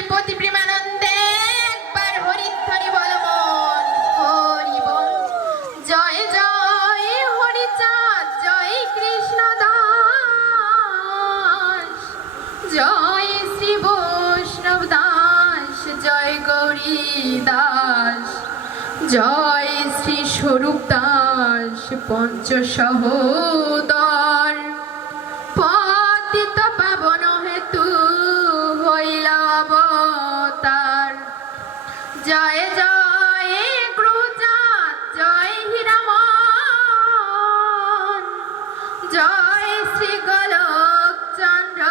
হরিপতি প্রেমানন্দে একবার হরিধ্বনি বল মন হরি বল জয় জয় হরিচাঁদ, জয় কৃষ্ণ দাস জয় শ্রী বৈষ্ণব দাস, জয় গৌরী দাস জয় শ্রী স্বরূপ দাস পঞ্চ জয় জয় গুরুচাঁদ, জয় জয় শ্রী চন্দ্র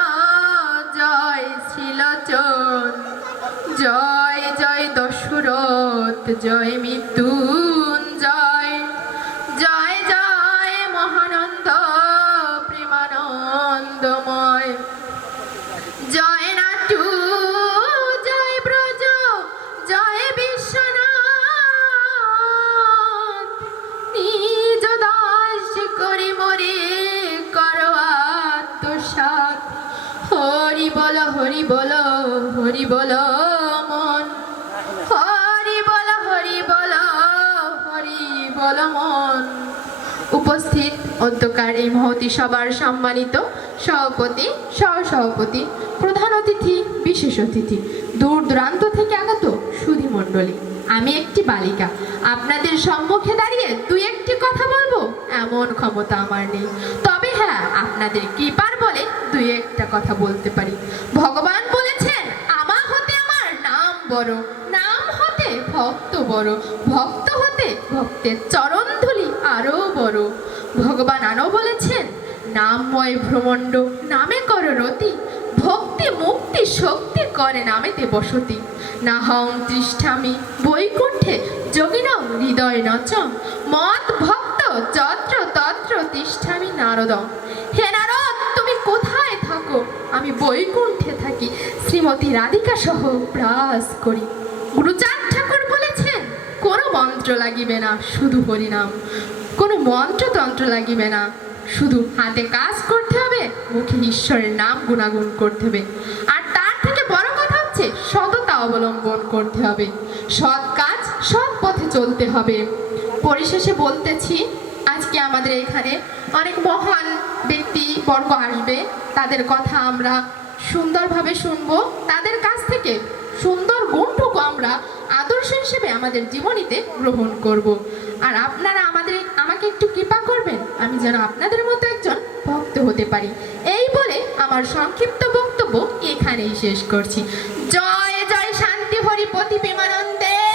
জয় জয় জয় জয় জয় জয় মহানন্দ প্রেমানন্দময় হরি বল হরি বল হরি বল মন। হরি বল হরি বল হরি বল মন। উপস্থিত অধ্যকার এই মহতি সবার সম্মানিত সভাপতি, সহসভাপতি, প্রধান অতিথি, বিশেষ অতিথি, দূর দূরান্ত থেকে আগত সুধী মণ্ডলী। আমি একটি বালিকা। আপনাদের সম্মুখে দাঁড়িয়ে দুই একটি কথা বলব? এমন ক্ষমতা আমার নেই। তবে হ্যাঁ আপনাদের কৃপার বলে দুই একটা কথা বলতে পারি। ভগবান বলেছেন, আমা হতে আমার নাম বড়, নাম হতে ভক্ত বড়, ভক্ত হতে ভক্তের চরণ ধুলি আরও বড়। ভগবান আরও বলেছেন, নামময় ভ্রমণ্ড, নামে কর রতি, ভক্তি মুক্তি শক্তি করে নামেতে বসতি। না হং তৃষ্ঠামি। বৈকুণ্ঠে যোগিনং হৃদয় নচম মত ভক্ত যত্র তত্র তিষ্ঠামি নারদম হে নারদ, তুমি কোথায় থাকো? আমি বৈকুণ্ঠে থাকি, শ্রীমতী রাধিকা সহ প্রাস করি। গুরুচাঁদ ঠাকুর বলেছেন, কোনো মন্ত্র লাগিবে না, শুধু হরিনাম। কোনো মন্ত্রতন্ত্র লাগিবে না, শুধু হাতে কাজ করতে হবে, মুখে ঈশ্বরের নাম গুণাগুণ করতে হবে। আর অবলম্বন করতে হবে। সৎ কাজ সৎ পথে চলতে হবে। পরিশেষে বলতেছি, আজকে আমাদের এখানে অনেক মহান ব্যক্তি বর্গ আসবে। তাদের কথা আমরা সুন্দরভাবে শুনব। তাদের কাছ থেকে সুন্দর গুণটুকু আমরা আদর্শ হিসেবে আমাদের জীবনীতে গ্রহণ করব। আর আপনারা আমাদের, আমাকে একটু কৃপা করবেন, আমি যেন আপনাদের মতো একজন ভক্ত হতে পারি। এই বলে আমার সংক্ষিপ্ত বক্তব্য এখানেই শেষ করছি। হরিপতি প্রেমানন্দে